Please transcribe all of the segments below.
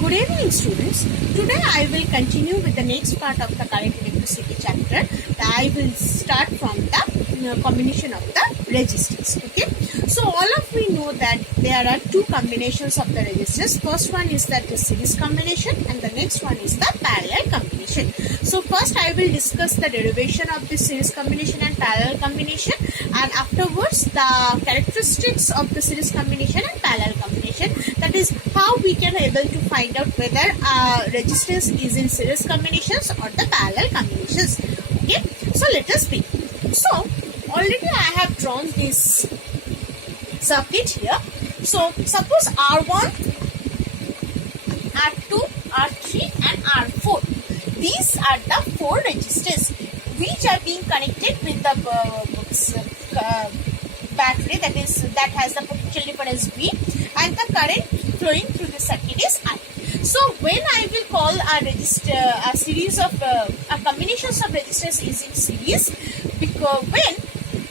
Good evening, students. Today I will continue with the next part of the current electricity chapter. I will start from the combination of the resistors. Okay. So all of we know that there are two combinations of the resistors. First one is that the series combination, and the next one is the parallel combination. So first I will discuss the derivation of the series combination and parallel combination, and afterwards the characteristics of the series combination and parallel combination. That is how we can able to find out whether resistance is in series combinations or the parallel combinations. Okay, so let us begin. So already I have drawn this circuit here. So suppose R1, R2, R3 and R4. These are the four resistors which are being connected with the battery that has the potential difference V, and the current flowing through the circuit is I. So when I will call a series of combinations of resistors is in series, because when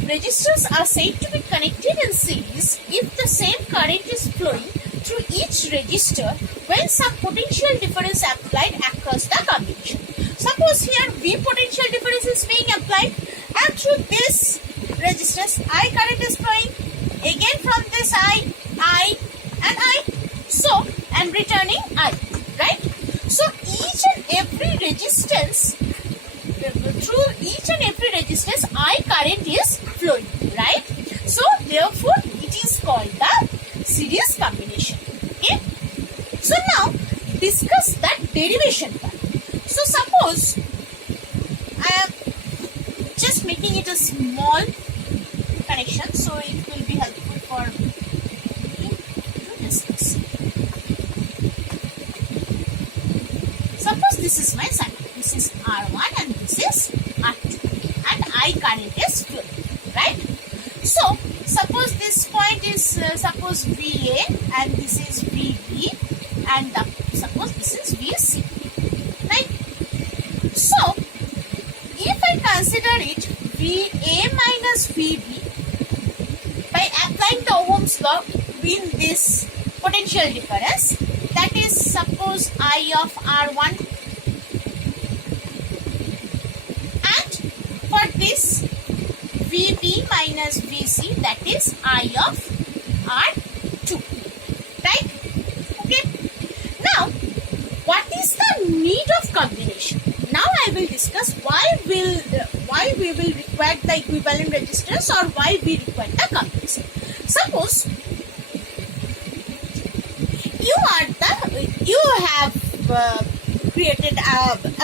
resistors are said to be connected in series if the same current is flowing through each resistor when some potential difference applied across the combination. Suppose here V potential difference is being applied, and through this resistance I current is flowing, again from this I and I, so and returning I, right? So each and every resistance, through each and every resistance I current is flowing, right? So therefore it is called the series combination. Okay, so now discuss that derivation part. So suppose I am just making it a small connection, so it will be helpful for me to discuss. Suppose this is my circuit. This is R1 and this is R2, and I current is flowing, right? So suppose this point is suppose VA, and this is VB, and suppose this is VC, right? So if I consider it VA minus VB, by applying the Ohm's law in this potential difference, that is suppose I of R1, and for this VB minus VC, that is I of R2, right? Okay. Now what is the need of combination? Now I will discuss why we will require the equivalent resistors, or why we require the combination. Suppose you have created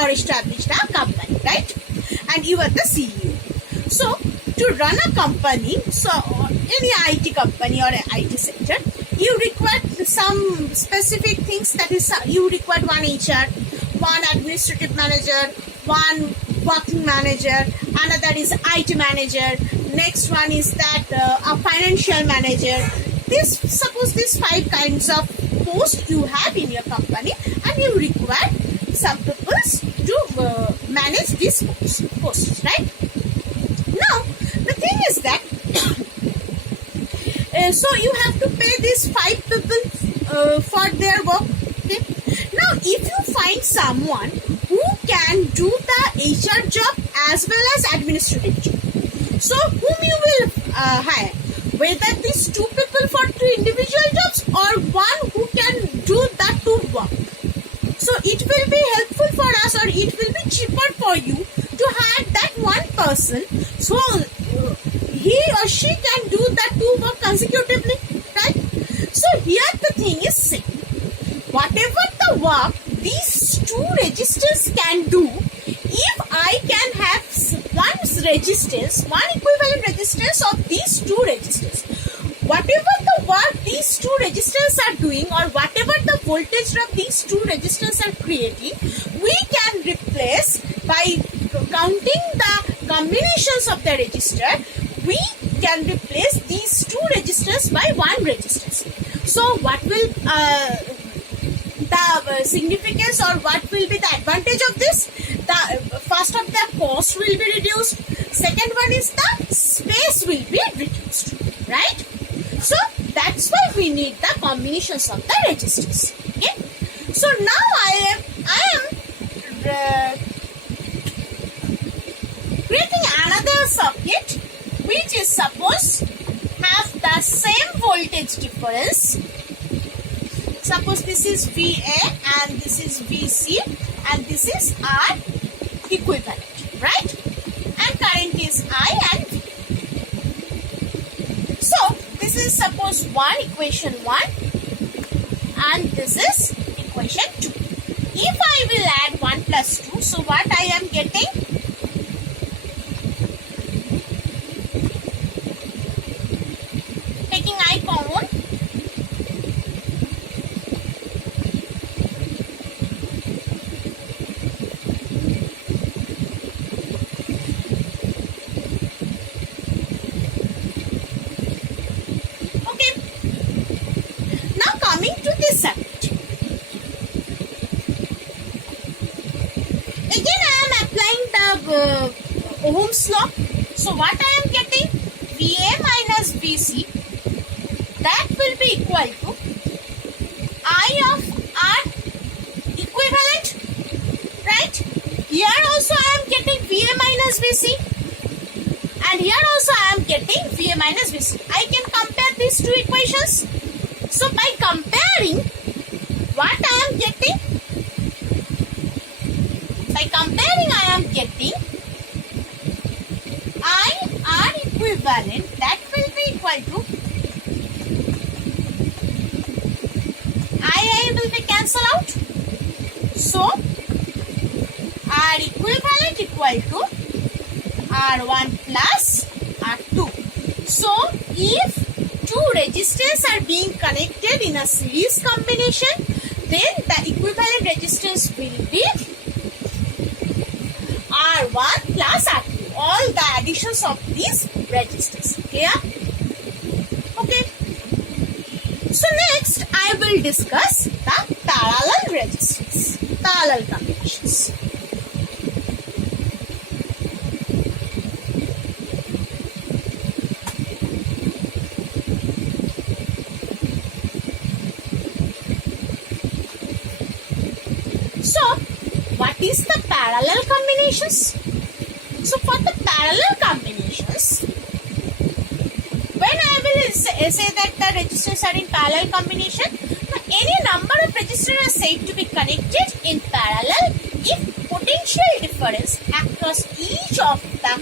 or established a company, right? And you are the CEO. So to run a company, so any IT company or an IT sector, you require some specific things. That is, you require one HR, one administrative manager, one working manager, another is IT manager, next one is that a financial manager. Suppose these 5 kinds of posts you have in your company, and you require some people to manage these posts, right? Now the thing is that so you have to pay these 5 people for their work. Okay? Now if you find someone who can do the HR job as well as administrative job, so whom you will hire? Whether these 2 people for 2 individual jobs, or one who can do the 2 work. So it will be helpful for us, or it will be cheaper for you to hire that one person, so he or she can do the 2 work consecutively, right? So here the thing is same. Whatever the work these 2 resistors can do, if I can have one equivalent resistance of these 2 resistors, whatever the work these 2 resistors are doing, or whatever the voltage of these 2 resistors are creating, we can replace by counting the combinations of the resistor. We can replace these 2 resistors by one resistor. So what will the significance, or what will be the advantage of this? The first of the cost will be reduced. Second one is the space will be reduced, right? So that's why we need the combinations of the resistors. Okay. So now I am creating another circuit which is suppose have the same voltage difference. Suppose this is VA and this is VC and this is R equivalent, right? And current is I and V. So this is suppose equation 1 and this is equation 2. If I will add 1 plus 2, so what I am getting? Taking I common, okay. Now coming to this circuit. Again I am applying the Ohm's law. So what I am getting? VA minus VC, that will be equal to I of R equivalent, right? Here also I am getting VA minus VC and here also I am getting VA minus VC. I can compare these two equations. So by comparing, what I am getting? By comparing, I am getting I R equivalent, that will be equal to I will be cancel out. So R equivalent equal to R1 plus R2. So if two resistors are being connected in a series combination, then the equivalent resistance will be R1 plus R2. All the additions of these resistors. Clear? Okay. So next I will discuss the parallel resistors, parallel combinations. So what is the parallel combinations? So for the parallel combinations, when I will say that the resistors are in parallel combination, any number of resistors are said to be connected in parallel if potential difference across each of the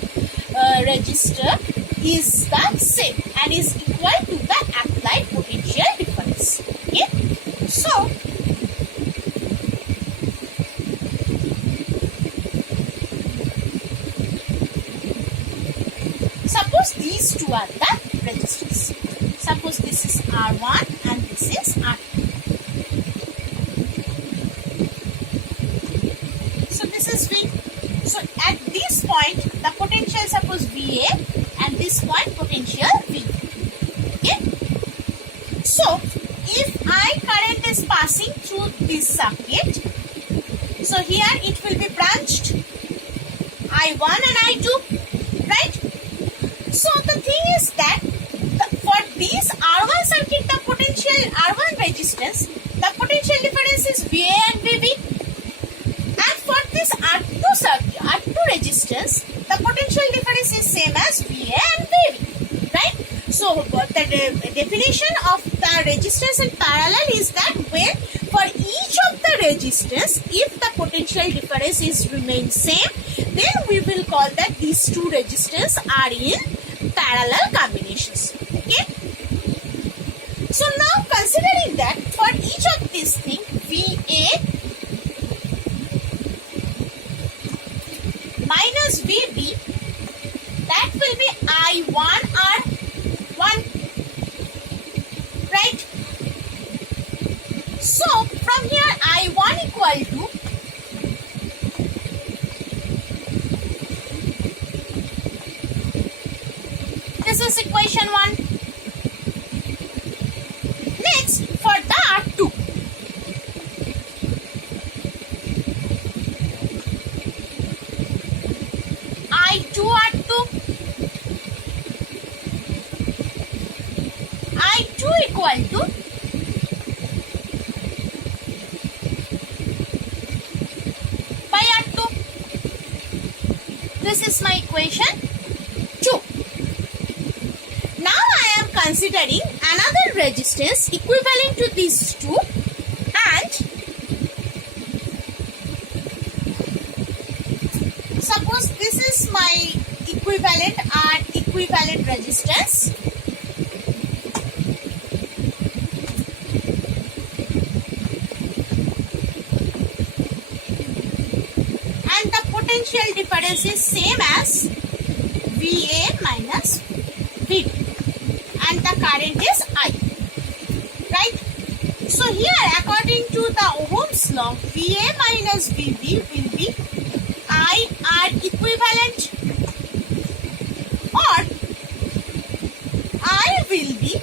resistor is the same and is equal to the applied potential difference. Okay, so suppose these two are the resistors. Suppose this is R1 and this is R2. So this is V. So at this point the potential suppose VA and this point potential V. Okay. So if I current is passing through this circuit, so here it will be branched I1 and I2, right? So the thing is that for this R1 circuit, the potential R1 resistance, the potential difference is VA and VB. And for this R2 circuit, R2 resistance, the potential difference is same as VA and VB, right? So the definition of the resistance in parallel is that when for each of the resistance, if the potential difference is remain same, then we will call that these two resistors are in parallel combinations. Okay. So now considering that for each of these things, VA minus VB, that will be I1R1, right? So from here I1 equal to this is equation 1. Next, for the R2, I2R2, I2 equal to this is my equation 2. Now I am considering another resistance equivalent to these two, and suppose this is my equivalent and equivalent resistance. And the potential difference is same as VA minus VB, and the current is I, right? So here, according to the Ohm's law, VA minus VB will be I are equivalent, or I will be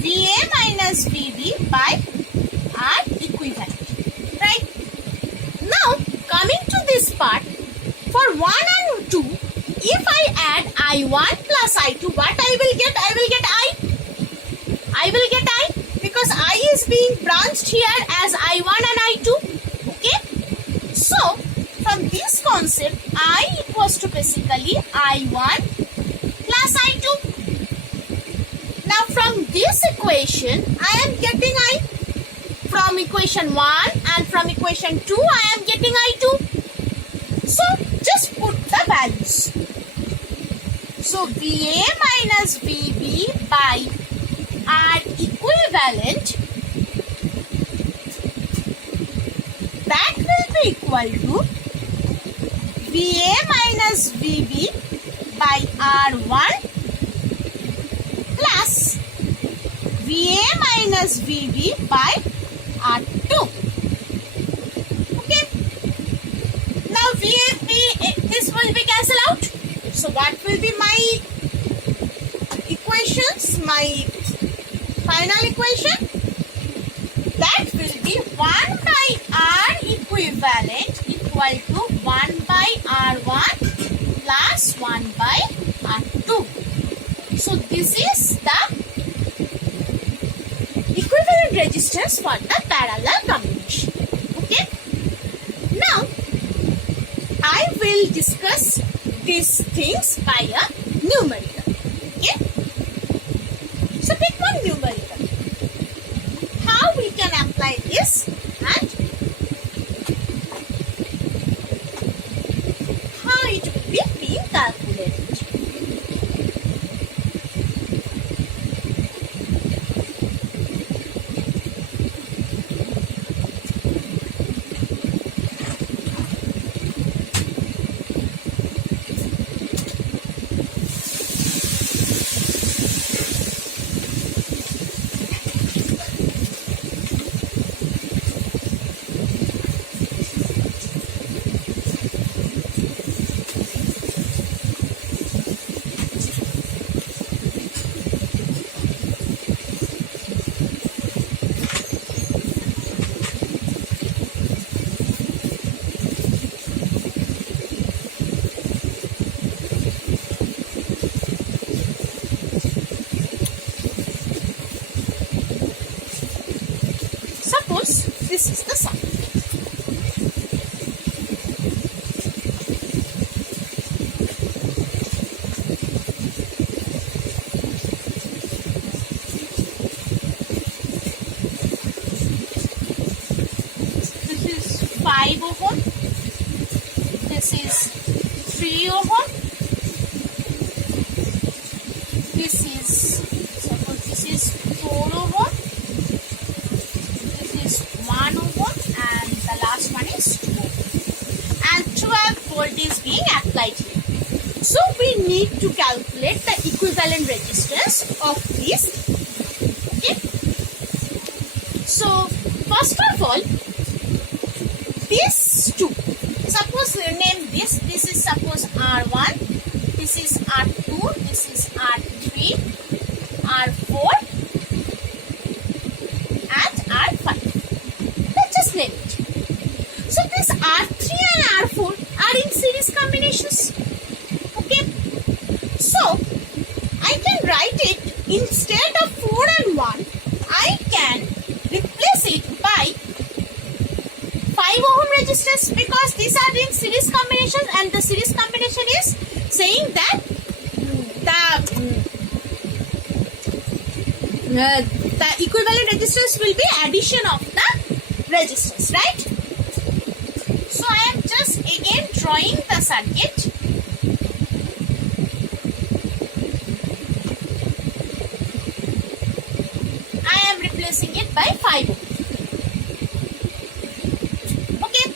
VA minus VB by R equivalent, right? Now, coming to this part, for 1 and 2, if I add I1 plus I2, what I will get? I will get I will get I, because I is being branched here as I1 and I2, okay? So, from this concept, I equals to basically I1 plus I2. Now, from this equation, I am getting I. From equation 1 and from equation 2, I am getting I2. So, just put the values. So, VA minus VB by R equivalent, that will be equal to VA minus VB by R1 plus VA minus VB by R2. Okay. Now VA, this will be cancelled out. So what will be my equations? My final equation? That will be 1 by R equivalent equal to 1 by R1 plus 1 by R2. So this is the equivalent resistance for the parallel combination. Okay. Now, I will discuss these things by a numerical. Okay. So pick one numerical. How we can apply this and how it will be being calculated. Suppose this is the sum. This is 5 ohm. This is 3 ohm. This is, suppose this is 4 ohm. This is 1 ohm, and the last one is 2 ohm. And 12 volt is being applied here. So we need to calculate the equivalent resistance of this. Okay. So first of all, these two. Suppose we name this. This is suppose R1. This is R2. This is R3, R4, and R5. Let's just name it. So this R3 and R4 are in series combinations. Okay. So I can write it, instead of 4 and 1, I can replace it by 5 ohm resistance. resistance? Because these are in series combinations, and the series combination is saying that the equivalent resistance will be addition of the resistance, right? So I am just again drawing the circuit. I am replacing it by 5 ohm. Okay.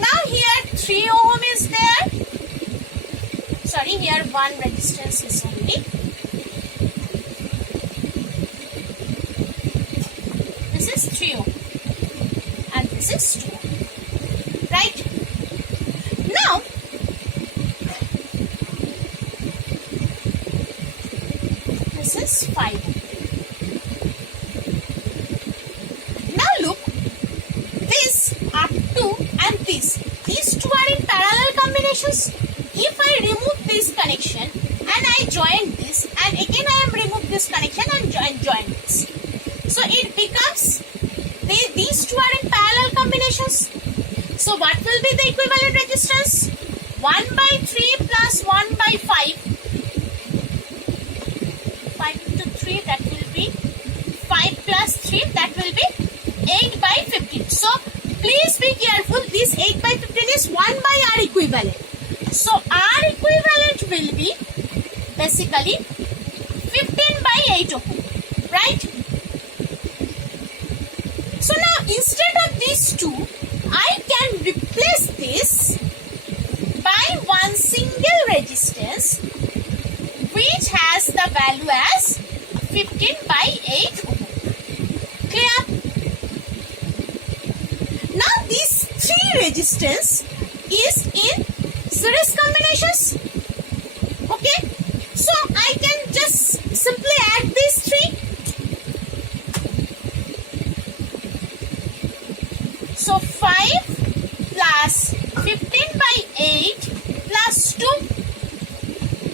Now here 3 ohm is there. Sorry, here one resistance is only. This is 3 ohm and this is 2 ohm. Right? Now, this is 5 ohm. Now look, this R2 and this. These two are in parallel combinations. If I remove this connection and I join this, and again I am remove this connection and join this. So it becomes, these two are in parallel combinations. So what will be the equivalent resistance? 1 by 3 plus 1 by 5. 5 into 3, that will be 5 plus 3, that will be 8 by 15. So please be careful, this 8 by 15 is 1 by R equivalent. So R equivalent will be basically 15 by 8 ohm, right? So now instead of these two, I can replace this by one single resistance which has the value as 15 by 8 ohm. Clear? Now this 3 resistance is in series combinations. Okay, so I can just simply add these 3. So 5 plus 15 by 8 plus 2,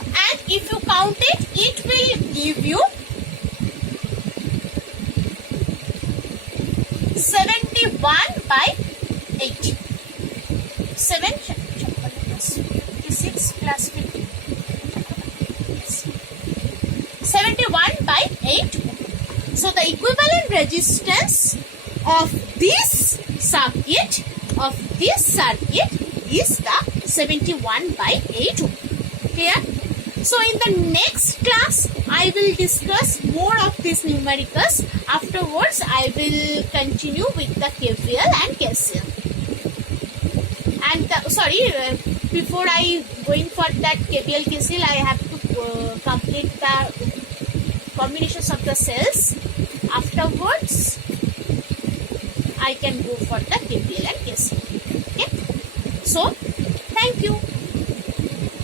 and if you count it, it will give you 71 by 8. 7 56 plus 50. 71 by 8. So the equivalent resistance of this circuit is the 71 by 8 ohm. Clear? So in the next class, I will discuss more of these numericals. Afterwards, I will continue with the KVL and KCL. And before I going for that KVL KCL, I have to complete the combinations of the cells. Afterwards, I can go for the KVL and KCL. Okay. So, thank you.